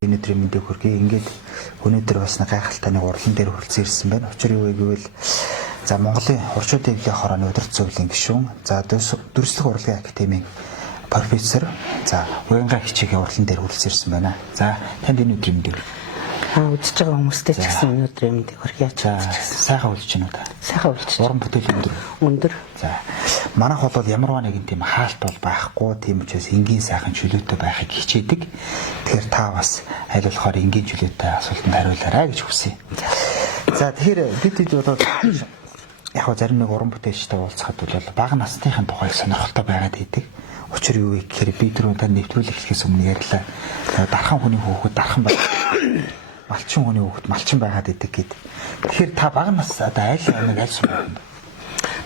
өнөөдрийн мэндийг хүргэе. Ингээд өнөөдөр бас гайхалтай нэг урлан дээр хүрэлцэн ирсэн байна. Учир юу вэ гэвэл за Монголын орчуудын эвлэх хорооны удирдах зөвлөлийн гишүүн, за дүрслэх урлагийн академийн профессор, за Уянга хичээгийн урлан дээр хүрэлцэн ирсэн байна. За танд энэ өдрийн мэндийг үзэж байгаа хүмүүстээ ч гэсэн өнөөдрийн мэндийг хүргье. Сайхан үлж байна уу та? Сайхан үлж. Уран бүтээл өндөр. За манайх бол ямарваа нэгэн тийм хаалт бол байхгүй, тийм учраас энгийн сайхан чөлөөтэй байхыг хичээдэг. Тэгэхээр та бас аль болохоор энгийн чөлөөтэй асуултанд хариулаарай гэж хүсье. За тэгэхээр бид бол яг зарим нэг уран бүтээлчтэй уулзахад бол бага насныхын тухай сонирхолтой байгаад идэг. Учир юу вэ гэхээр бид түрүүндээ нэвтрүүлэг эхлэхээс өмнө ярьлаа. Дархан хүний хүүхэд дархан байх. Малчин хүний хүүхэд малчин байгаад идэг гэд. Тэгэхээр та бага нас одоо аль сургууль?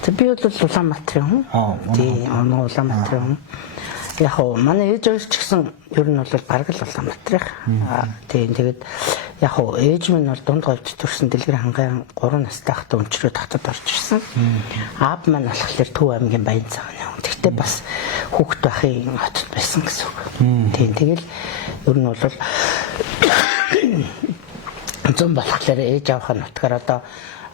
Би бол Улаанбаатарын хүн. Тийм, Улаанбаатарын хүн. Яг уу манай ээж авч ч гэсэн ер нь бол бараг л Улаанбаатарх. Тийм тэгээд яг уу ээж минь бол дунд говьд төрсэн Дэлгэр хангаан 3 настай хата өнчрөө татад орж ирсэн. Аав маань болохоор Төв аймгийн Баян цагааны хүн. Тэгтээ бас хүүхэд байхын хотод байсан гэсэн үг. Тийм тэгэл ер нь бол зам болохоор ээж авах нь утгаар одоо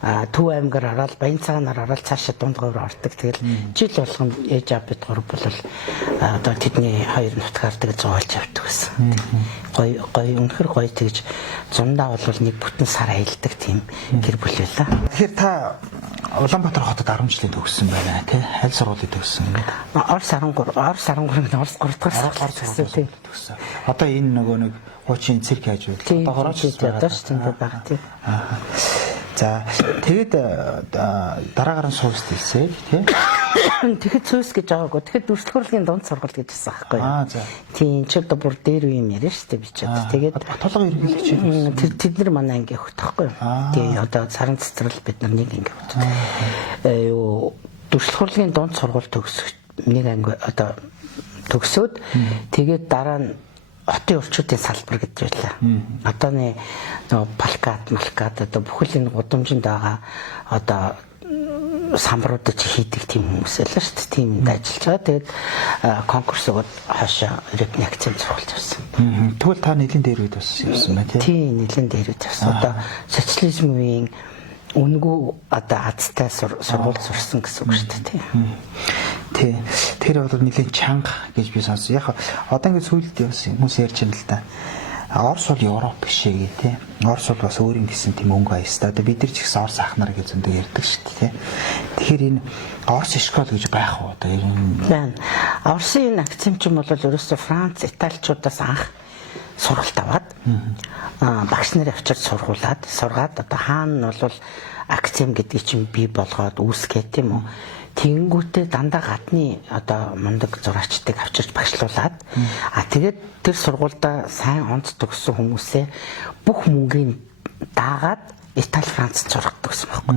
Төв аймгаар ороод Баян цагаанаар ороод цаашаа дунд говьд ордог. Тэгэл жил болгоно ээж аав бид гур бол одоо тэдний хоёр нутгаар тэг зоолж явдаг гэсэн. Гой үнэхэр гоё тэгж зундаа бол нэг бүтэн сар аялдаг тийм гэр бүл байлаа. Тэгэхээр та Улаанбаатар хотод 10 жилийн төгссөн байна тий? Аль сургуулийг төгссөн бэ? Орос 13-ийн Орос 3 дахь сургуулийг төгссөн. Одоо энэ нөгөө нэг хуучин цирк яаж вэ? Одоо хорооч байгаа шүү дээ баг тий. За тэгэд дараагаар нь суус хэлсэй тий. Тэгэхэд суус гэж байгаагүй. Тэгэхэд дүрслэх урлагийн дунд сургууль гэж хэлсэн байхгүй юу? За. Тийм ч одоо бүр дээр үе юм яриа шүү дээ би ч одоо. Тэгээд толгой ерөнхийлөгч тэд нар манай анги өгөх тахгүй юу? Тийм одоо сарын цэцэрлэл бид нар нэг анги өгдөг. Юу дүрслэх урлагийн дунд сургууль төгсөх нэг анги одоо төгсөөд тэгээд дараа нь хотын орчуудын салбар гэж байлаа. Одооны малкад одоо бүхэл энэ гудамжинд байгаа одоо самбаруудад хийдэг тийм хүмүүс байлаа шүү дээ. Тиймд ажиллаж байгаа. Тэгээд конкурс өгöd хаашаа ирээдүйн акцент сургалж авсан. Тэгвэл та нэлийн дээр үед бас явсан байна тий? Тийм, нэлийн дээр үед явсан. Одоо социализмын үнэгүй одоо азтай сургууль сурсан гэсэн үг шүү дээ. Тий. Тэр бол нэлийн чанга гэж би сонссон. Яг одоо ингэ сүйдэлд явсан хүмүүс ярьж байна л да. Орос бол Европ биш ээ тий. Орос бол бас өөрийн гэсэн тийм өнгө аястай. Одоо бид нар ч гэсэн Орос ахнаар гэж зөндөө ярьдаг шүү дээ тий. Тэгэхээр энэ Орос школ гэж байх уу одоо ер нь байна. Оросын энэ акцент юм бол ерөөсөө Франц, Италичуудаас анх сургалт аваад багш нарын авчирч сургаад одоо хаана бол акцент гэдгийг чинь бий болгоод үүсгээ тийм үү. Тэнгүүтээ дандаа гадны одоо мундаг зураачдыг авчирч багшлуулад тэгээд тэр сургуультай сайн онц төгссөн хүмүүсээ бүх мөнгөний даагаад Итали, Францд сургадаг гэсэн байхгүй.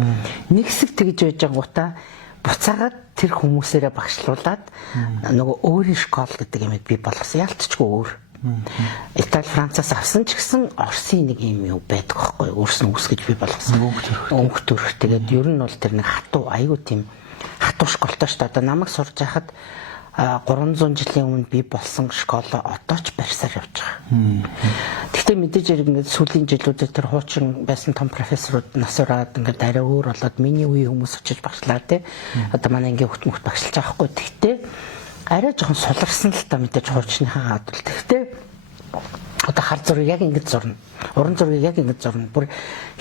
Нэг хэсэг тэгж байж байгуудаа буцаагаад тэр хүмүүсээрээ багшлуулад нөгөө өөрийн школ гэдэг юм бий болгосон. Ялтчгүй өөр. Итали, Францаас авсан ч гэсэн Оросын нэг юм юу байдаг байхгүй. Өөрс нь үүсгэж бий болгосон. Өнгө төрх. Тэгээд ер нь бол тэр нэг хатуу аюу тийм хатуу школтой шүү дээ. Одоо намайг сурж байхад 300 жилийн өмнө би болсон школ одоо ч барьсаар явж байгаа. Гэхдээ мэдээж яг ингээд сүүлийн жилүүдэд тэр хуучин байсан том профессорууд нас ураад ингээд арай өөр болоод миний үеийн хүмүүс очиж багшлаа тий. Одоо манай ангийн хөтмөхт багшилж байгаа хгүй. Гэхдээ арай жоохон суларсан л та мэдээж хуучныхаа адил. Гэхдээ одоо хар зургийг яг ингэж зурна. Уран зургийг яг ингэж зурна. Бүр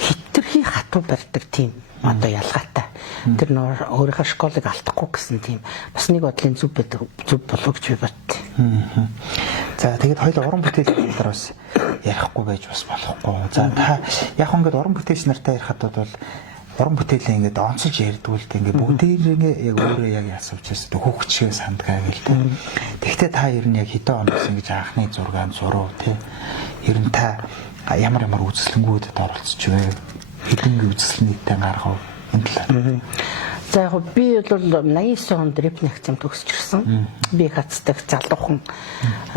хитрхи хатуу барьдаг тийм одоо ялгаатай. Тэр нөр өөрийнхөө школыг алдахгүй гэсэн тийм бас нэг бодлын зүв болов гэж би бодтыг. За тэгээд хоёул уран бүтээлийн талаар бас ярихгүй байж бас болохгүй. За та яг ингээд уран бүтээлч нартай ярихад бол уран бүтээлээ ингээд онцолж ярьдгүй л ингээд бүгдээрээ яг өөрөө яг ясавчээс хүүхд шиг сандгаа гээл. Тэгвэл та ер нь яг хэдэн оноос ингэж анхны зургаан зуруу тий. Ер нь та ямар үзэсгэлэнгүүдэд оролцож вэ? Хэдэн үзэсгэлэнтэй гаргав энэ талаар. За яг би бол 89 онд репний акцент төгсөж ирсэн. Би хацдаг залуухан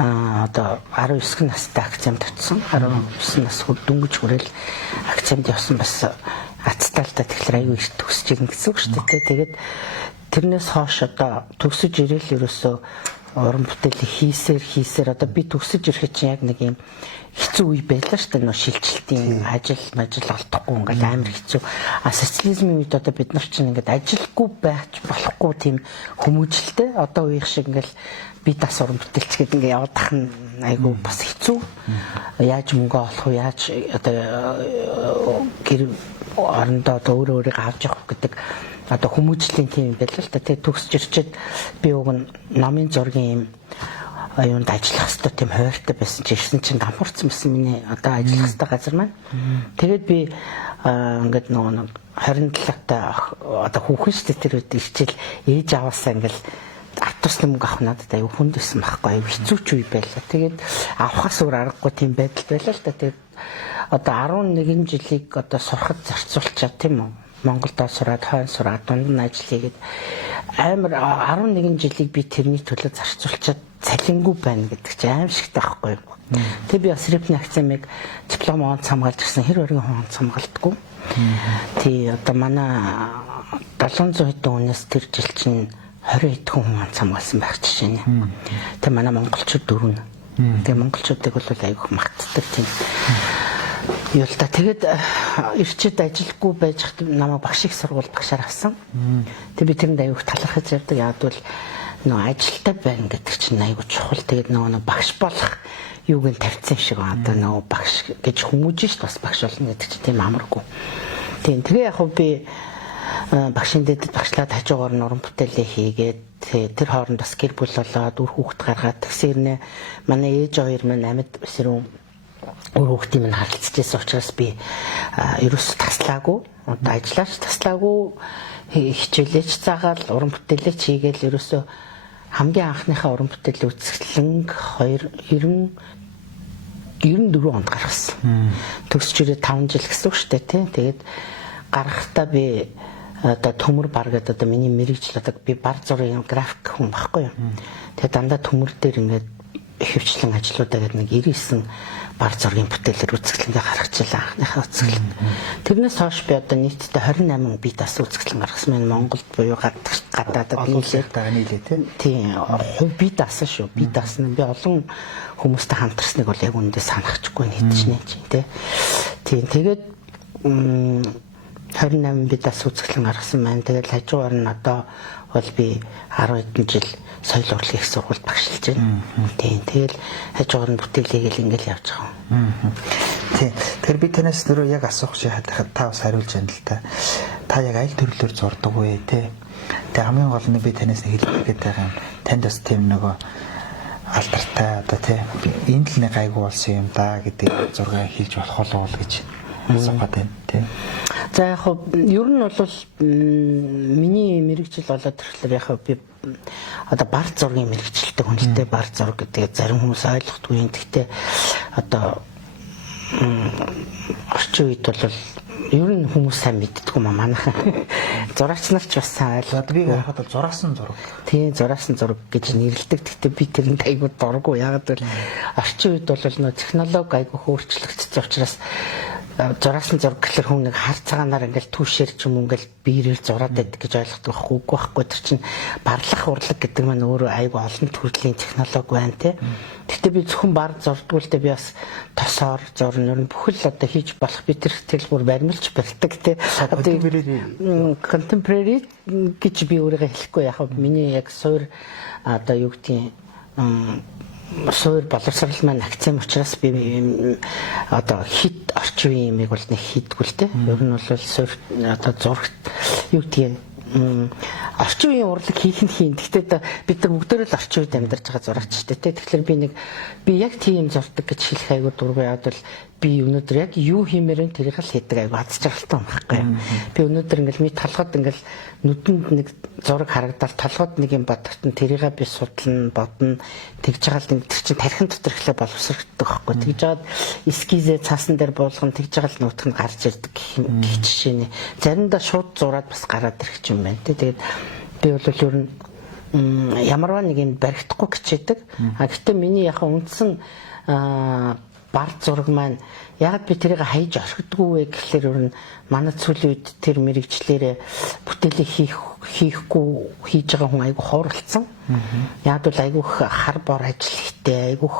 одоо 19 настай акцент очсон. 19 нас дөнгөж хүрээл акцент явсан бас ацталтай тэгэхээр аюу их төгсөж ирнэ гэсэн үг шүү дээ. Тэгээд тэрнээс хойш одоо төгсөж ирээл ерөөсөө уран бүтээлийг хийсээр одоо би төгсөж ирэхэд чинь яг нэг юм хэцүү үе байлаа шүү дээ. Нөө шилжилтийн ажил олдохгүй ингээл амар хэцүү. Социализмын үед одоо бид нар чинь ингээд ажилгүй байж болохгүй тийм хүмүүжлтэй. Одоо үеих шиг ингээл би дас уран бүтээлч гэдэг ингээд явах нь айгүй бас хэцүү. Яаж мөнгө олох вэ? Яаж одоо гэр орондоо өөрийгөө авч явах гэдэг одоо хүмүүжлийн тийм байлаа л та. Тэгээ төгсж ирчээд би уг нь номын зургийн юм юунд ажиллах хэвээр тийм хуваартай байсан чи ирсэн чинь гамхурцсан байсан миний одоо ажиллах хэвээр газар маань. Тэгээд би ингээд нөгөө 27-тай одоо хүүхэн шүү дээ тэр үед ирчээл ээж аваасаа ингээд автобусны мөнгө авах надад аюу хүнд байсан байхгүй аюу хэцүү ч үе байлаа. Тэгээд авахаас өөр аргагүй тийм байдал байлаа л та. Тэгээд одоо 11 жилийг одоо сурахад зарцуулчаа тийм үү. Монголд сураад хойно сураад дунд нь ажил хийгээд амар 11 жилийг би тэрний төлөө зарцуулчаад цалингүй байна гэдэг чинь аимшигтай байхгүй юу. Тэгээ би бас репний академиг диплом онц хамгаалж ирсэн хэр өргөн онц хамгаалдаггүй. Тий одоо манай 700 хэдэн хүнээс тэр жил чинь 20 хэдэн хүн онц хамгаалсан байх жишээ нэ. Тэгээ манай монголчууд дөрвөн. Тэгээ монголчуудыг бол айгүйх магтдаг тийм. Юу л та тэгээд ирчээд ажилгүй байж хат намайг багш их сургууль багшаар авсан. Тэг би тэрэнд аюух талархаж явдаг. Яг бол нөө ажилтай байна гэдэг чинь аюу чухал. Тэгээд нөө багш болох юуг нь тавьсан шиг одоо нөө багш гэж хүмүүжин ш бас багш болно гэдэг чинь тийм амаргүй. Тийм тэгээ яг би багшийн дэдэд багшлаад хажуугаар нь уран бүтээлээ хийгээд тэр хооронд бас гэр бүл болоод үр хүүхэд гаргаад тэгсэрнэ манай ээж хоёр маань амьд өсрөө өөр хүүхдийн минь харилцаж байсан учраас би ерөөс таслаагүй одоо ажиллаач таслаагүй хичээлээч заагаал уран бүтээлээч хийгээл ерөөсөө хамгийн анхныхаа уран бүтээлийн үзэсгэлэнг 94 онд гаргасан. Төгсч ирээд 5 жил гэсэн үг шүү дээ тий. Тэгээд гарахтаа би одоо төмөр бар гэдэг одоо миний мэрэгжил одоо би бар зургийн график хүн баггүй юу. Тэгээд дандаа төмөр дээр ингээд хөвчлэн ажлуудаа гэдэг нэг 99 бар зургийн бүтээлээр үзэсгэлэнгээ гаргачихлаа анхныхаа үзэсгэлэн. Тэрнээс хойш би одоо нийтдээ 28 бие дас үзэсгэлэн гаргасан байна. Монголд буюу гадаадад нийлээд тийм бие дас шүү. Бие дас нь би олон хүмүүстэй хамтарсныг бол яг үүндээ санахчгүй нийтжнэ чи тий. Тийм тэгээд 28 бие дас үзэсгэлэн гаргасан байна. Тэгээд хажуугаар нь одоо бол би 10 хэдэн жил соёл урлагийн их сургуульд багшилж байна. Тийм. Тэгэл хажуугаар нь бүтээлээгээл ингээл явж байгаа. Тийм. Тэгэхээр би танаас нөрөө яг асуух шиг хатахад та бас хариулж байна л та. Та яг аль төрлөөр зурдаг вэ те? Тэгээ хамгийн гол нь би танаас хэлэх гээд байгаа юм. Танд бас тийм нөгөө алдартай одоо те энэ л нэг гайгүй болсон юм да гэдэг зураг хийж болох болов уу гэж асуугаад байна те. За яг ер нь бол миний мэрэгжил болоод ирэхлээр яг би одоо бар зургийн мэрэгчлэлтэй хүнэлтэй бар зураг гэдэг зарим хүмүүс ойлгохгүй юм. Гэхдээ одоо орчин үед бол ер нь хүмүүс сайн мэддэггүй манайхан зураач нар ч бас сайн ойлгоод би хахад зураасан зураг. Тийм зураасан зураг гэж нэрлэдэг. Гэхдээ би тэрэнд айгүй дурггүй. Яг л орчин үед бол нөө технологи айгүй хөөрчлөгдсөн учраас зураасан зураг гэхэлэр хүн нэг хар цагаанаар ингээл түүшээр ч юм ингээл биерээр зураад байдаг гэж ойлгодог байхгүй тэр чинь барлах урлаг гэдэг маань өөрөө айгүй олон төрлийн технологи байна те. Гэхдээ би зөвхөн бар зурдгуулдаа би бас тосоор зурна ер нь бүхэл одоо хийж болох би тэр хэлбэр баримлж барьдаг те. Contemporary гэж би өөрийгөө хэлэхгүй яг миний яг суур одоо юу гэдгийг суур боловсрал маань акцент учраас би одоо хит орчин үеийн юмыг бол нэг хийдгүү л те. Ер нь бол суур одоо зурагт юу гэдгийг орчин үеийн урлаг хийх нь хийн. Гэхдээ бид нар бүгдөө л орчин үед амьдарч байгаа зурагч шүү дээ те. Тэгэхээр би яг тийм зурдаг гэж хэлэх айгүй дургүй яад бол би өнөөдөр яг юу хиймээр нь тэрийг л хийдэг айгүй хаз жаргалтай юм байхгүй. Би өнөөдөр ингээл ми толгойд ингээл нүдэнд нэг зураг харагдал толгойд нэг юм бодогтон тэрийгээ би судлана бодно тэгж байгаа л тэр чинь тархин дотор ихлэ боловсрогддог байхгүй. Тэгж жаад эскизээ цаасан дээр буулгана тэгж байгаа л нүдх нь гарч ирдэг гэх жишээ нэ. Заримдаа шууд зураад бас гараад ирэх юм байна те. Тэгээд би бол ер нь ямарваа нэг юм баригдахгүй хичээдэг. А гэхдээ миний яхаа үндсэн бар зураг маань ягаад би тэрийг хаяж орхидгүй вэ гэхлээр ер нь манай сүүлийн үед тэр мэрэгчлэрээ бүтээлийг хийхгүй хийж байгаа хүн айгүй ховрлцсан. Яг бол айгүйх хар бор ажил хийтэй айгүйх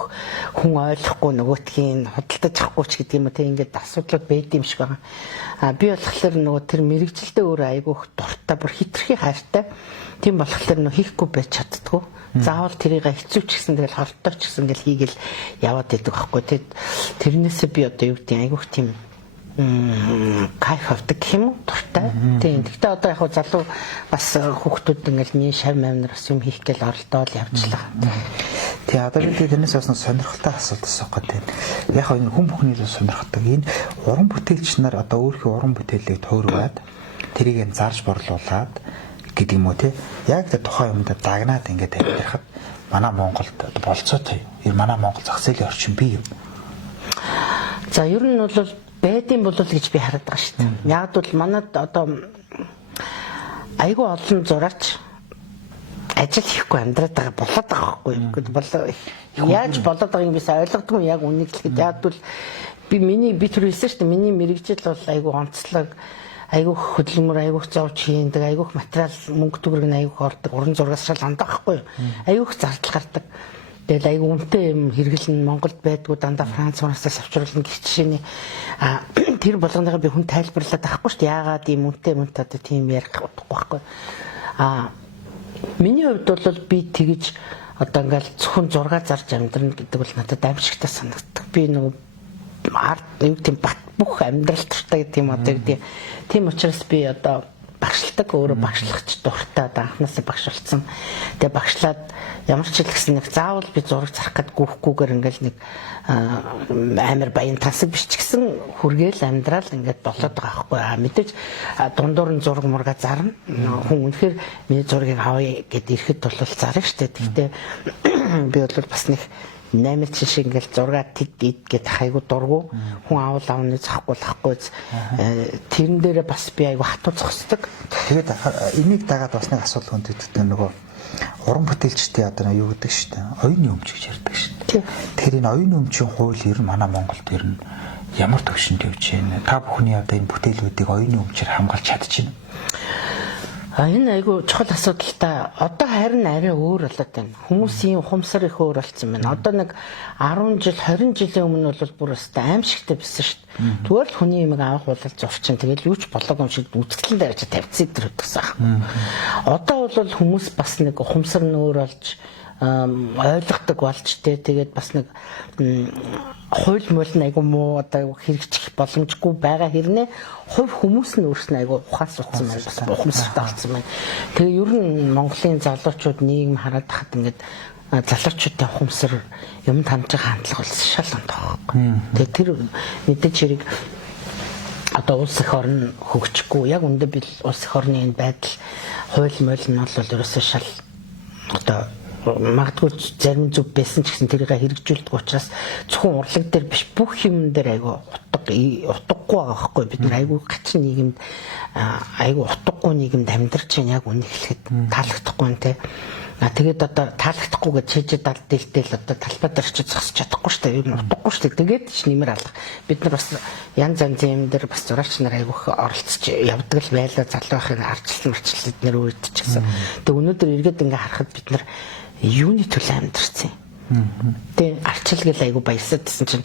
хүн ойлгохгүй нөгөөтгийн худалдаж авахгүй ч гэдэг юм уу тийм ингээд асуудлууд байд юм шиг байгаа. Би болохоор нөгөө тэр мэрэгчлээ өөрөө айгүйх дуртай бүр хитрхи хайртай. Тийм болохоор нөгөө хийхгүй байж чаддгүй. Заавал тэрийг хэцүү ч гэсэн тэгэл хортой ч гэсэн ингээл хийгээл яваад идэг байхгүй. Тэрнээсээ би одоо юу гэдэг айгүйх тийм кайф авдаг юм дуртай. Тийм. Гэхдээ одоо яг залуу бас хүүхдүүд ингээл нэг шав мамнар бас юм хийх гээл оролдоод явжлаа. Тий, одоо би тэрнээс бас нэг сонирхолтой асуулт асуух гэдэг. Яг энэ хүн бүхний л сонирхдаг. Энэ уран бүтээлч нар одоо өөрийнхөө уран бүтээлийг тойргаад тэрийг зарж борлуулад гэдэг юм уу те. Яг тэр тухайн юмд дагнаад ингээд амьдрахад манай Монголд болцоотой. Энэ манай Монгол зах зээлийн орчин бий юм. За ер нь бол байдсан болол гэж би хараад байгаа шүү дээ. Яг бол манад одоо айгүй олон зураач ажил хийхгүй амьдраад байгаа болоод байгаа байхгүй юу? Яаж болоод байгааг би ойлгодгүй яг үнийг л гэхэд яг бол би түр хэлсэн шүү дээ. Миний мэрэгжил бол айгүй онцлог, айгүй хөдөлмөр, айгүй зовж хийдэг, айгүй материал мөнгө төгрөг нь айгүй ордог, уран зургаас шал андаа байхгүй юу? Айгүй зардал гардаг. Тэгэл айгүй үнэтэй юм хэрэглэн Монголд байдгүй дандаа Франц унаасаас авчруулна гэх жишээний тэр болгоныгаа би хүн тайлбарлаад байхгүй шүү дээ. Яагаад ийм үнэтэй одоо тийм ярих утгагүй байхгүй. Миний хувьд бол би тэгж одоо ингээл зөвхөн зураг зарж амьдрна гэдэг бол надад аимшигтай санагддаг. Би нөгөө арт юу тийм бат бүх амьдрал туртай гэдэг юм одоо гэдэг. Тийм учраас би одоо багшилдаг, өөрөө багшлагч дуртай, анхнаасаа багш болсон. Тэгээ багшлаад ямар ч л гэсэн нэг заавал би зураг зарах гэдэг гүөхгүйгээр ингээл нэг амар баян тасаг биш ч гэсэн хүргээл амьдрал ингээд болоод байгаа байхгүй. Мэдээж дундуур нь зураг мурга зарна. Хүн үнэхээр миний зургийг авъя гэд ирэхэд бол зарна штэ. Гэхдээ би бол бас нэг 8 шиг ингээл зураг гэд хайгуу дургу хүн авал авны захгүй тэрэн дээрээ бас би айгу хатуу зогсдог. Тэгээд энийг дагаад бас нэг асуудал хөндөгддөг нөгөө уран бүтээлчтэй одоо юу гэдэг шүү дээ. Оюуны өмч гэж ярьдаг шүү дээ. Тэр энэ оюуны өмчийн хууль ер нь манай Монголд ер нь ямар төвшөнд явж байна? Та бүхний одоо энэ бүтээлүүдийг оюуны өмчөөр хамгаалж чадчихна. Энэ айгу чухал асуудалтай. Одоо харин арай өөр болоод байна. Хүмүүсийн ухамсар их өөр болсон байна. Одоо нэг 10 жил, 20 жилийн өмнө бол бүр өстой аимшигтай байсан шүү дээ. Зүгээр л хүний юмыг авах бол зурчин. Тэгэл юу ч болоогүй юм шиг үзэгдлэн дээр очиж тавьцсан гэсэн. Одоо бол хүмүүс бас нэг ухамсар нь өөр болж ойлгодог болж тэгээд бас нэг хууль мөл нь айгу муу одоо хэрэгжих боломжгүй байгаа хэрнээ хувь хүмүүс нь өөрснөө айгу ухаас утсан байна, бас ухамсартай болсон байна. Тэгээ ер нь Монголын залуучууд нийгэм хараад тахад ингээд залуучуудын ухамсар юм тамж байгаа хандлага бол шал онтой байхгүй. Тэгээ тэр мэдээж хэрэг одоо улс их орн хөгжихгүй яг үндэ би улс их орны энэ байдал хууль мөл нь бол ерөөсөө шал одоо магадгүй зарим зүг байсан ч гэсэн тэрийг хэрэгжүүлдэг учраас зөвхөн урлаг дээр биш бүх юм дээр айгу утгагүй байгаа байхгүй. Бид нар айгу гачин нийгэмд айгу утгагүй нийгэмд амьдарч байна яг үнийг хэлэхэд таалагдахгүй нэ. Тэгээд одоо таалагдахгүй гэж чийжэд дэлдэл одоо талбай дээр очиж зогсож чадахгүй шүү дээ. Ер нь утгагүй шүү дээ. Тэгээд ч нэмэр алга. Бид нар бас янз янзын юм дээр бас зураач нар айгүйх оролцож явдаг л байлаа. Залуу ахын арчлал марчлал эднэр үед ч гэсэн. Тэгээд өнөөдөр эргээд ингээ харахад бид нар юуны төлөө амьдарсан юм. Тэгээ арчил гэл айгу баясаад гэсэн чинь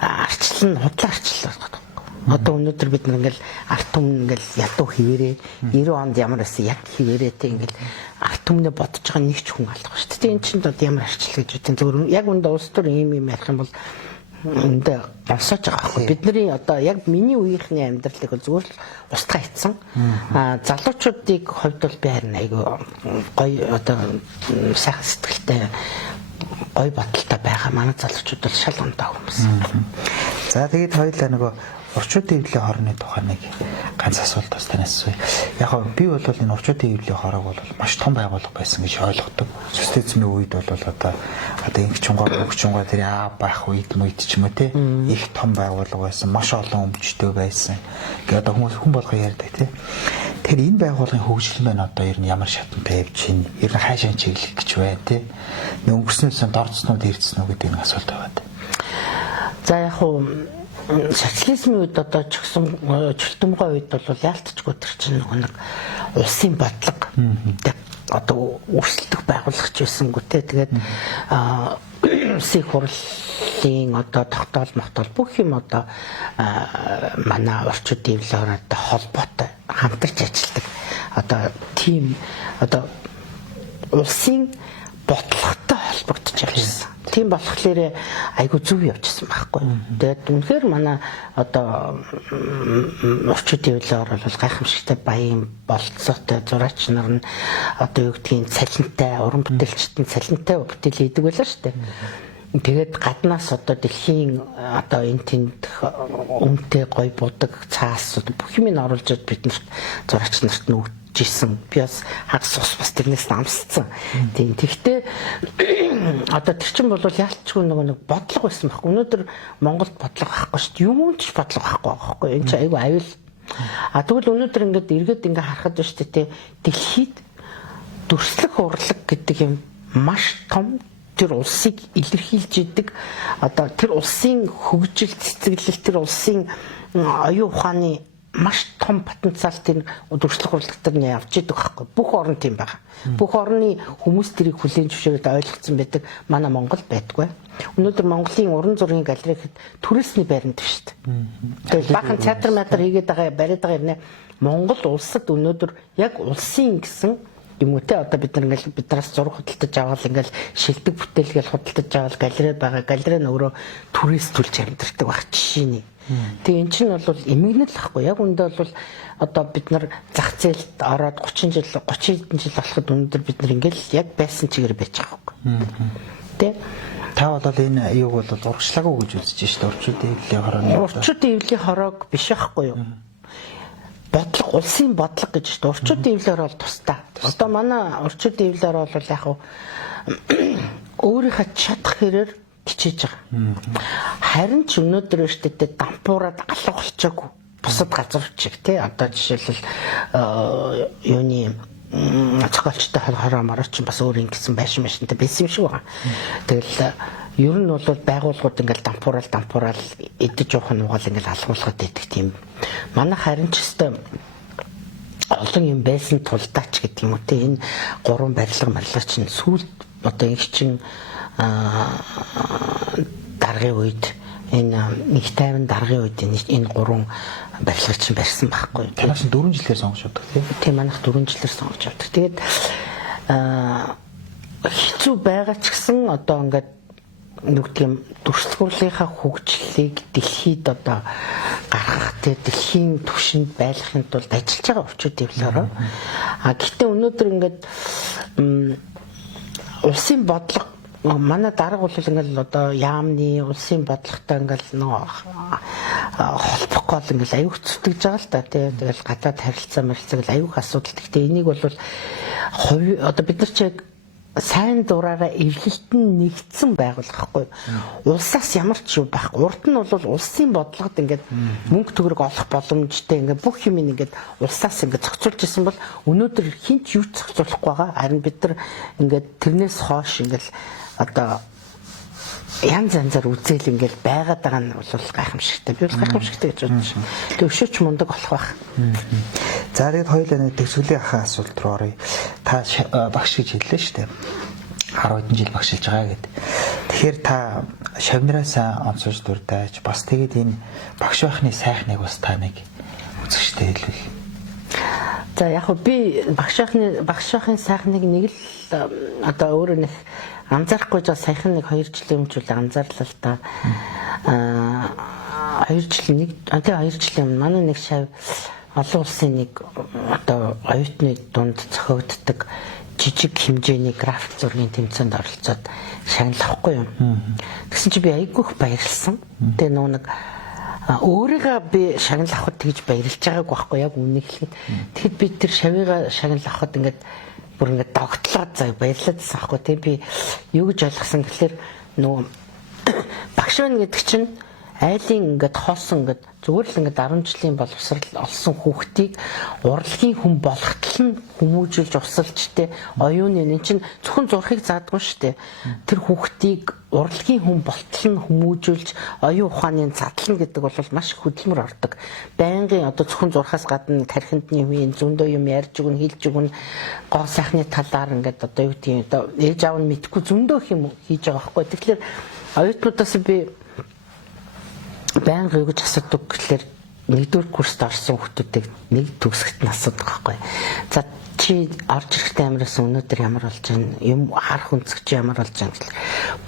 арчил нь худлаа арчил байна. Одоо өнөөдөр бид нэг ингээл арт түмэн ингээл ядуу хിവэрээ 90 онд ямар байсан яг хിവэрээ те ингээл арт түмнээ бодож байгаа нэг ч хүн алга шүү дээ. Энэ чинь одоо ямар арчил гэж үтэн зөвөр яг үндэ улс төр ийм ярих юм бол үндэ босож байгаа байхгүй. Бидний одоо яг миний үеийнхний амьдралыг зүгээр л устгаа хийцэн. Залуучуудыг хувьд бол би харин айгүй гоё одоо сайхан сэтгэлтэй гоё бодолтой байгаа. Манай залуучууд бол шал ондоо хүмүүс. За тэгээд хоёулаа нөгөө орчуудын хэвлэлийн хорны тухай нэг ганц асуулт бас танаас асууя. Яг нь би бол энэ орчуудын хэвлэлийн хорог бол маш том байгууллага байсан гэж ойлгодог. Социализмын үед бол одоо инх чунгар тэр байх үед ч юм уу те их том байгууллага байсан, маш олон өмчтэй байсан. Гэхдээ одоо хүн болгоо ярьдаг те. Тэр энэ байгууллагын хөгжил маань одоо ер нь ямар шатантай явж байна? Ер нь хаашаа чиглэх гэж байна те. Өнгөрснөөс дорцснууд ирдсэн үү гэдэг нэг асуулт байна. За яг хуу социализмын үед одоо ч гэсэн чөлтөмгөө үед бол яалтчгүй тэр чинь нэг улсын бодлого одоо өрсөлдөх байгуулагч байсангүй те тэгээд улсын хурлын одоо тогтоол мотол бүх юм одоо манай орчууд дэвлэгээрээ холбоотой хамтарч ажилладаг одоо тийм одоо улсын бодлоготой холбогдож явжсан. Тийм болохоор айгу зөв явжсан байхгүй. Тэгээд үнэхээр манай одоо орчууд дэвлэгээр бол гайхамшигтай баян болцоотой зураач нар нь одоо юу гэдгийг цалинтай уран бүтээлчдийн цалинтай бүтээл хийдэг байлаа шүү дээ. Тэгээд гаднаас одоо дэлхийн одоо энэ тэнд өмтэй гой будаг цаас бүх юм ин оруулж биднэрт зураач нарт нүгж жисэн би бас хагас бас тэрнээс намсцсан. Тийм. Тэгтээ одоо тэр чинь бол яалтчгүй нэг бодлого байсан байхгүй. Өнөөдөр Монголд бодлого байхгүй шүү дээ. Юунд ч бодлого байхгүй. Энэ чинь айгүй аюул. Тэгвэл өнөөдөр ингээд эргээд харахад шүү дээ. Дэлхийд дүрслэх урлаг гэдэг юм маш том тэр улсыг илэрхийлж идэг одоо тэр улсын хөгжил цэцэглэл тэр улсын оюун ухааны маш том потенциал тэр дүрслэх урлагтар нь явж идэг байхгүй. Бүх орн тийм байгаа. Бүх орны хүмүүс тэрийг хүлээн зөвшөөрөд ойлгоцсон байдаг. Манай Монгол байдгүй. Өнөөдөр Монголын уран зургийн галерей гэхэд түрээсний байранд шүү дээ. Тэгээд бахан театр хийгээд байгаа бариад байгаа юм нэ. Монгол улсад өнөөдөр яг улсын гэсэн юм уу те одоо бид нар ингээл биднээс зураг худалдаж аваад ингээл шилдэг бүтээлгээл худалдаж аваад галерейд байгаа галерей нь өөрөө турист төлж амьдэрдэг баг жишээний. Тэгээ эн чинь бол эмгэнэл ахгүй яг үндэ бол одоо бид нар зах зээлд ороод 30 жил болоход өнөөдөр бид нар ингээл яг байсан чигээр байж байгаа байхгүй. Тэ та бол энэ юуг бол урагшлаагүй гэж үзэж шүү дээ. Орчуудын эвлийн хорооны. Орчуудын эвлийн хороог биш байхгүй юу? Бодлого улсын бодлого гэж шүү дээ. Орчуудын эвлэр бол тусдаа. Одоо манай орчуудын эвлэр бол яг өөрийнхөө чадах хэрээр хичээж байгаа. Харин ч өнөөдөр шүү дээ дампуураад алга болчихоогүй. Бусад газар чиг тий одоо жишээлбэл юуны зохиолчтой хороо марч бас өөр ингэсэн байшин машинтай байсан юм шиг байна. Тэгэл ер нь бол байгууллагууд ингээл дампуурал идэж явах нь угаал ингээл алгуулгаад байдаг тийм. Манай харин ч өстой олон юм байсан тулдаач гэдэг юм уу те энэ гурван барилга чинь сүүлд одоо их чин даргын үед энэ их тайван даргын үед энэ гурван барилга чинь барьсан байхгүй. Танаас 4 жилээр сонгож авдаг тийм манайх 4 жилээр сонгож авдаг. Тэгээд хэцүү байгаа ч гэсэн одоо ингээд нэг тийм дүрслэгүрлийнхаа хөгжлийг дэлхийд одоо гаргах те дэлхийн түвшинд байлгахын тулд ажиллаж байгаа орчууд дэвлэрээ. Гэхдээ өнөөдөр ингээд улсын бодлого манай дарга бол ингээл одоо яамны улсын бодлоготой ингээл нөгөө холбох гол ингээл аюух зүтгэж байгаа л да тий. Тэгэл гадаад харилцаа аюух асуудал. Гэхдээ энийг бол одоо бид нар ч яг сайн дураараа эвлэлтэн нэгдсэн байгуулахгүй. Улсаас ямар ч юу байхгүй. Урд нь бол улсын бодлогод ингээд мөнгө төгрөг олох боломжтой ингээд бүх юм ингээд улсаас ингээд зохицуулж исэн бол өнөөдөр хинт юу ч зохицуулахгүй байгаа. Харин бид нар ингээд тэрнээс хойш ингээд одоо янз янзаар үзэл ингээл байгаад байгаа нь бол гайхамшигтай. Би бол гайхамшигтай гэж бодож байна. Тэг өшөөч мундаг болох байх. За тэгээд хоёулаа нэг төгсгөлийн ахаа асуулт руу оръё. Та багш гэж хэллээ шүү дээ. 10 хэдэн жил багшилж байгаа гэд. Тэгэхээр та шавнараасаа онцгож дурдаж бас тэгээд энэ багш байхны сайхныг бас та нэг үзэгчтэй хэлвэл. За яг би багш байхын сайхныг нэг л одоо өөрөө нэг анзаарахгүй жаа саяхан нэг 2 жилийн өмнө л анзаарлаа л та. 2 жилийн өмнө манай нэг шав олон улсын нэг одоо оюутны дунд зохиогддог жижиг хэмжээний график зургийн тэмцээнд оролцоод шагналахгүй юм. Тэгсэн чи би айгүйх баярлсан. Тэгээ нэг өөрийгөө би шагнал авахд тэгж баярлж байгааг байхгүй яг үнийг хэлэхэд. Тэгэхэд би тэр шавыгаа шагнал авахд ингээд бүр ингээд догтлоод заа баярлаадсан байхгүй тий би юу гэж ойлгосон гэхээр нөгөө багш байна гэдэг чинь айлын ингээд хоосон ингээд зүгээр л ингээд 10 жилийн боловсрал олсон хүүхдийг урлагийн хүн болохтол нь хүмүүжүүлж усалж те оюуны энэ чинь зөвхөн зурхийг заадгүй шүү дээ. Тэр хүүхдийг урлагийн хүн болтол нь хүмүүжүүлж оюун ухааны задлана гэдэг бол маш их хөдөлмөр ордог. Байнгын одоо зөвхөн зурхаас гадна тархиндны үеийн зөндөө юм ярьж өгнө, хэлж өгнө, гоо сайхны талаар ингээд одоо юу гэдэг одоо ээж аав нь мэдгүй зөндөө юм хийж байгаа байхгүй. Тэгэхээр оюутнуудаас би байнга юу гэж асуудаг гэхэлэр нэгдүгээр курст орсон хүмүүсийг нэг төгсгөлт нь асуудаг байхгүй. За чи орж ирэхдээ амраас өнөөдөр ямар болж байна? Юм харах өнцөг чи ямар болж байна гэхэлэр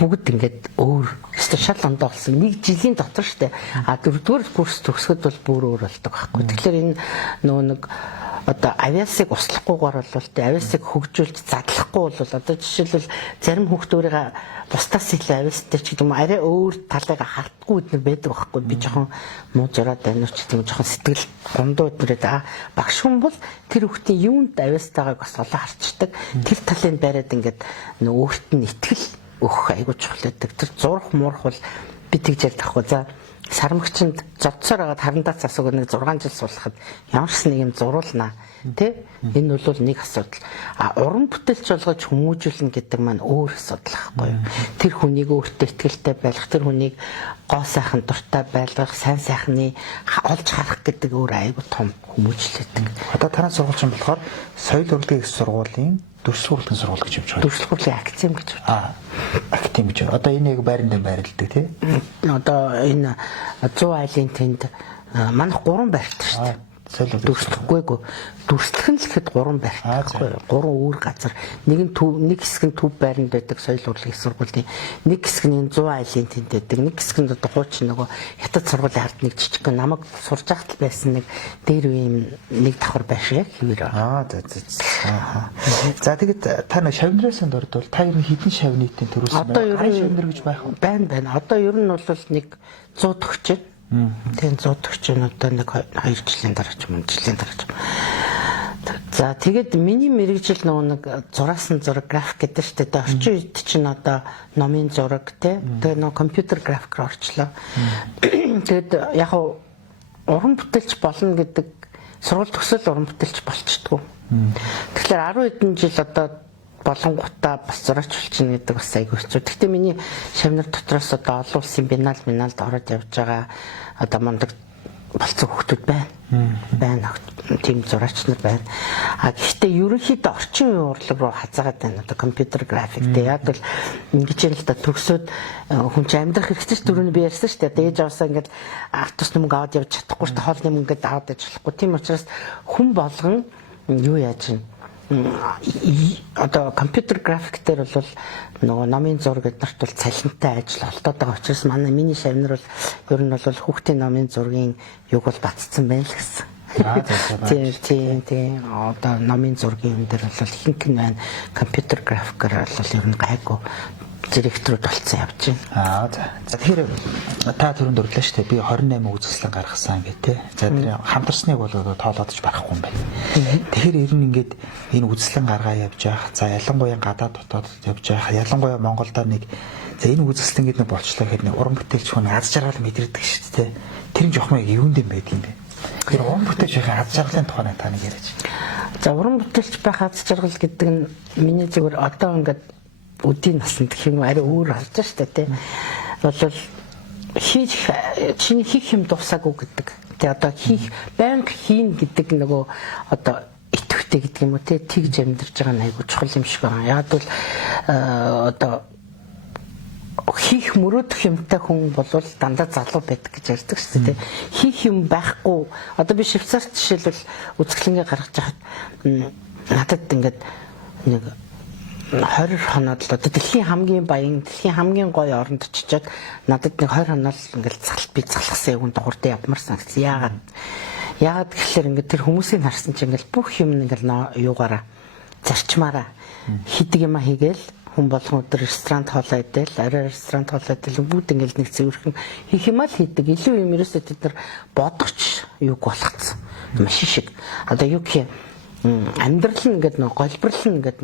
бүгд ингээд өөр шал ондоо болсон. Нэг жилийн дотор штэ. А дөрөвдүгээр курс төгсгöd бол бүр өөр болдог байхгүй. Тэгэхээр энэ нөгөө нэг одоо авиасыг услахгүйгээр бол тэ авиасыг хөгжүүлж задлахгүй бол одоо жишээлбэл зарим хүүхдүүрийн бусдаас илүү авиастай ч гэдэг юм арай өөр талыг хартгүй өднөр байдаг байхгүй. Би жоохон муу зураад байна уу ч гэдэг юм жоохон сэтгэл гондоо өдрөөд багш хүн бол тэр хүүхдийн юунд авиастайгааг бас олоо харцдаг. Тэр талын байраад ингээд нөгөө өөрт нь итгэл өгөх айгуу чухал байдаг. Тэр зурх мурх бол би тэгж ярьдаг байхгүй. За сарамгчинд зодсоор агаад харандаа засаг нэг 6 жил суулгахад ямар ч нэг юм зуруулнаа тий энэ бол нэг асуудал. Уран бүтээлч болгож хүмүүжүүлнэ гэдэг маань өөр асуудал байхгүй юу. Тэр хүнийг өөртөө ихтэй байлгах, тэр хүнийг гоо сайхан дуртай байлгах, сайн сайхны олж харах гэдэг өөр айгүй том хүмүүжлээдэг. Одоо танай сургууль чинь болохоор соёл урлагийн их сургуулийн дүрслэх урлагийн сургууль гэж явж байгаа. Дүрслэх урлагийн академи гэж байна. Академи гэж. Одоо энэ яг байранд байрладаг тий. Одоо энэ 100 айлын тэнд манайх 3 байртай шүү дээ. Дүрслэхгүйгүй. Дүрслэх нь л ихэд 3 байртай байхгүй юу? 3 өөр газар. Нэг хэсэг нь төв байранд байдаг соёл урлагийн сургуулийн, нэг хэсэг нь 100 айлын тэнд байдаг, нэг хэсэг нь одоо хуучин нөгөө хятад сургуулийн ард нэг жижиг намайг сурж ахтал байсан нэг дээр үеийн нэг давхар байшаа хэвээр. За тэгэд та нэг шавнырын дурд бол та ер нь хэдэн шав нийтийн төрүүлсэн байна? Одоо ер нь шавныр гэж байх уу? Байна. Одоо ер нь бол нэг 100 төгч. Тэгээд 100 төгчийн одоо нэг 2 жилийн дараа ч юм уу жилийн дараа ч. За тэгээд миний мэрэгжил нэг зураасан зураг график гэдэг шүү дээ. Орчин үед чинь одоо номын зураг те. Тэгээд нөгөө компьютер графикээр орчлоо. Тэгээд яг уран бүтээлч болно гэдэг сургууль төгсөл уран бүтээлч болчдгоо. Тэгэхээр 10 хэдэн жил одоо болонгуудаа бас зураач болчихно гэдэг бас айгүй хэцүү. Гэхдээ миний шавнар дотроос одоо олон улсын биналд ороод явж байгаа одоо мундаг болцсон хүмүүс байна. Тийм зураач нар байна. Гэхдээ ерөнхийдөө орчин үеийн урлаг руу хазаагаад байна. Одоо компьютер график тэ яг л ингэж юм л да төгсөөд хүн чинь амьдрах хэрэгтэй ч дөрөв нь би ярьсан шүү дээ. Ээж аваасаа ингээд автобус нэмэг аваад явж чадахгүй шүү дээ. Хоол нэмэг ингээд аваад яж болохгүй. Тийм учраас хүн болгон юу яаж юм одоо компьютер график дээр бол нөгөө номын зураг гэднэрт бол цалинтай ажил олдоод байгаа учраас манай миний шавнар бол ер нь бол хүүхдийн номын зургийн юг бол бацсан байна л гэсэн. Тийм. Одоо номын зургийн юм дээр бол ихэнх нь байна. Компьютер графикээр бол ер нь гайгүй директоруд болцсон явж байна. За тэгэхээр та түрүүнд өрлөө шүү дээ. Би 28 үзэсгэлэн гаргасан гэдэг. За тэр хамтарсныг бол тоолоодож барахгүй юм байна. Тэгэхээр ер нь ингээд энэ үзэсгэлэн гаргаа явж явах. За ялангуяа гадаад дотоод явж явах. Ялангуяа Монголдо нэг за энэ үзэсгэлэн гэдэг нэг болчлоо гэхэд нэг уран бүтээлч хүн аз жаргал мэдэрдэг шүү дээ. Тэр нь жоохмоо юунд юм байдаг юм бэ? Тэр уран бүтээлч байхын аз жаргалын тухай та нэг яриач. За уран бүтээлч байх аз жаргал гэдэг нь миний зүгээр одоо ингээд үдийн насанд гэх юм арай өөр болж штэ тий. Бол чиний хийх юм дуусаагүй гэдэг. Тий одоо байнга хийн гэдэг нөгөө одоо итгэвтэй гэдэг юм уу тий тэгж амьдарч байгаа нь айгуу чухал юм шиг байна. Яг бол одоо хийх мөрөөдөх юмтай хүн болвол дандаа залуу байдаг гэж ярьдаг шүү дээ. Хийх юм байхгүй. Одоо би Швейцарт жишээлбэл үзэсгэлэнгээ гаргаж хахад надад ингээд нэг 20 хоноод л одоо дэлхийн хамгийн баян, дэлхийн хамгийн гоё оронд очичоод надад нэг 20 хоноод ингээл би залхсан юм дуурдаа явмарсан гэсэн. Яагаад гэхэлэр ингээд тэр хүмүүсийг харсан чинь ингээл бүх юм ингээл юугаараа зарчмаараа хийдэг юм хийгээл хүн болгон өдөр ресторанд хоолоо идэл, арай ресторанд хоолоо идэл бүгд ингээл нэг цэвэрхэн хийх юм аа л хийдэг. Илүү юм ерөөсөө тэд нар бодогч юг болгоцсон. Маш шиг. Одоо юу гэх юм амьдрал нь ингээд голборлол нь ингээд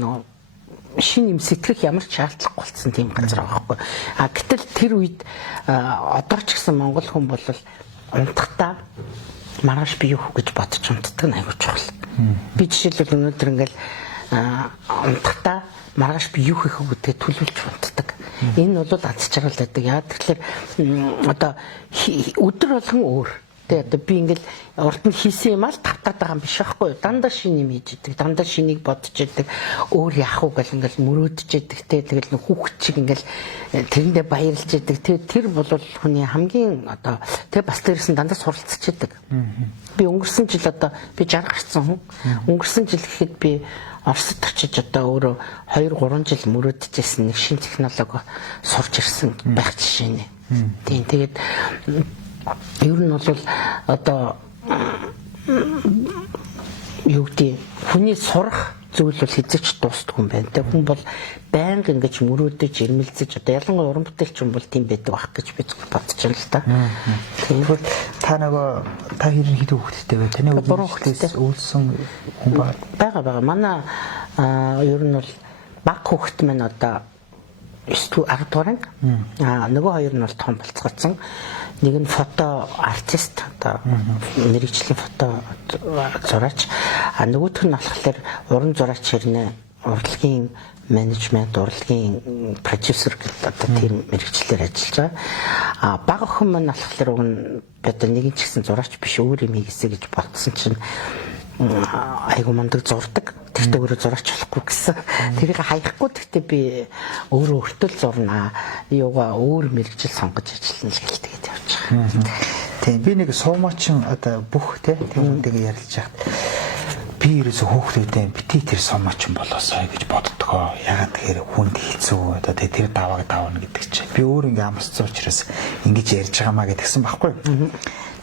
шин юм сэтгэх ямар ч шаардлага болцсон тийм газар байгаа байхгүй. А гэтэл тэр үед одоо ч гэсэн монгол хүн бол унтахтаа маргааш би юу хөө гэж бодож унтдаг нь аягүй чухал. Би жишээлбэл өнөөдөр ингээл унтахтаа маргааш би юу хийх вэ гэдгээ төлөвлөж унтдаг. Энэ бол аз жаргал байдаг. Яа тэгэхээр одоо өдөр болгон өөр. Тэгээ одоо би ингээл урд нь хийсэн юм аа тавтаад байгаа юм биш байхгүй юу? Дандаа шин юм хийж идэг. Дандаа шинийг бодож идэг. Өөр яах вэ гэл ингээл мөрөөдөж идэг. Тэгэл хүүхэд чиг ингээл тэрэндээ баярлж идэг. Тэр бол хүний хамгийн одоо тэгээ бас дээрсэн дандаа суралцж идэг. Би өнгөрсөн жил одоо би 60 гарсан хүн. Өнгөрсөн жил гэхэд би Оросд очиж одоо өөрөө 2-3 жил мөрөөдөж ирсэн нэг шинэ технологи сурч ирсэн байх жишээ нэ. Тийм тэгээд ер нь бол одоо юу гэдэг хүний сурах зүйл бол хэзээч дуустдаг юм байна. Тэг хүн бол байнга ингэж мөрөөдөж ирмэлзэж одоо ялангуяа уран бүтээлч хүн бол тийм байдаг байх гэж би бодож байна л да. Тэгвэл та хэрэг хэд хүүхэдтэй вэ? Таны хүүхдээс өвлсөн хүн байгаа. Манай ер нь бол баг хүүхэд маань одоо 9-10 дугаар. Нөгөө хоёр нь бол том болцгоцсон. Нэг нь фото артист одоо мэрэгжлийн фото зураач. Нөгөөх нь болохоор уран зураач хэрнээ урлагийн менежмент, урлагийн продюсер гэдэг одоо тийм мэрэгчлэр ажиллаж байгаа. Бага охин маань болохоор одоо нэг нь ч гэсэн зураач биш өөр юм хийгээсэй гэж бодсон чинь айгу мундаг зурдаг. Тэгтээ өөрөө зураач болохгүй гэсэн. Тэрийг хаяхгүй тэгтээ би өөрөө өртөл зурнаа. Юугаа өөр мэрэгжил сонгож ажиллана л гэл тэгээд явж байгаа. Тийм би нэг суумаачин одоо бүх тиймүүдийг ярилж яхад би ерөөсө хүүхдүүдээ бити тэр сумаачин болоосоо гэж боддгоо. Ягаад тэгэхээр хүнд хэцүү одоо тэр давааг давна гэдэг чинь. Би өөр ингээм амсцсан учраас ингэж ярьж байгаамаа гэдгсэн байхгүй.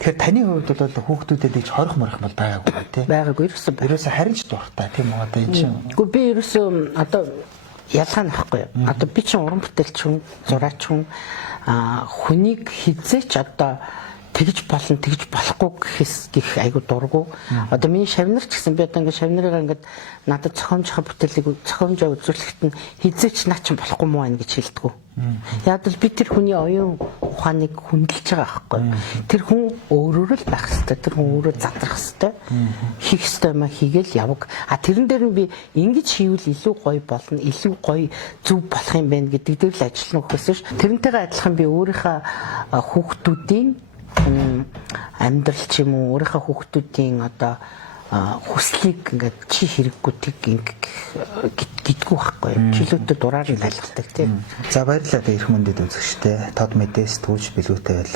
Тэгэхээр таны хувьд бол хүүхдүүдэд ийж хорих морих бол байгаагүй тий. Байгаагүй ерөөсө харин ч дуртай тийм үү одоо энэ чинь. Гэхдээ би ерөөсө одоо ялгаа нахгүй. Одоо би чинь уран бүтээлч хүн, зураач хүн хүнийг хизээч одоо тэгж болно тэгж болохгүй гэх айгу дургу. Одоо миний шавнар ч гэсэн би одоо ингээд шавнарыг ингээд надад зохиомжтой бүтээлийг зохиомжоо үзүүлэхэд нь хизээч наа чинь болохгүй муу байна гэж хэлдэг. Яг л би тэр хүний оюун ухааныг хүндэлж байгаа байхгүй. Тэр хүн өөрөөр л байх хэрэгтэй. Тэр хүн өөрөө задрах хэрэгтэй. Хийх ёстой юм хийгээл яваг. Тэрэн дээр нь би ингэж хийвэл илүү гоё болно, илүү гоё зөв болох юм байна гэдэг дээр л ажиллана гэхээс ш. Тэрнтэйгээ адилхан би өөрийнхөө хүүхдүүдийн амьдрал ч юм уу өөрийнхөө хүүхдүүдийн одоо хүслийг ингээд чи хэрэггүйtik гэдгүү байхгүй. Чөлөөтэй дураар л айлгадаг тийм. За баярлалаа ирэх мөндөд үзэгчтэй. Тод мэдээс түүж билүүтэй байл.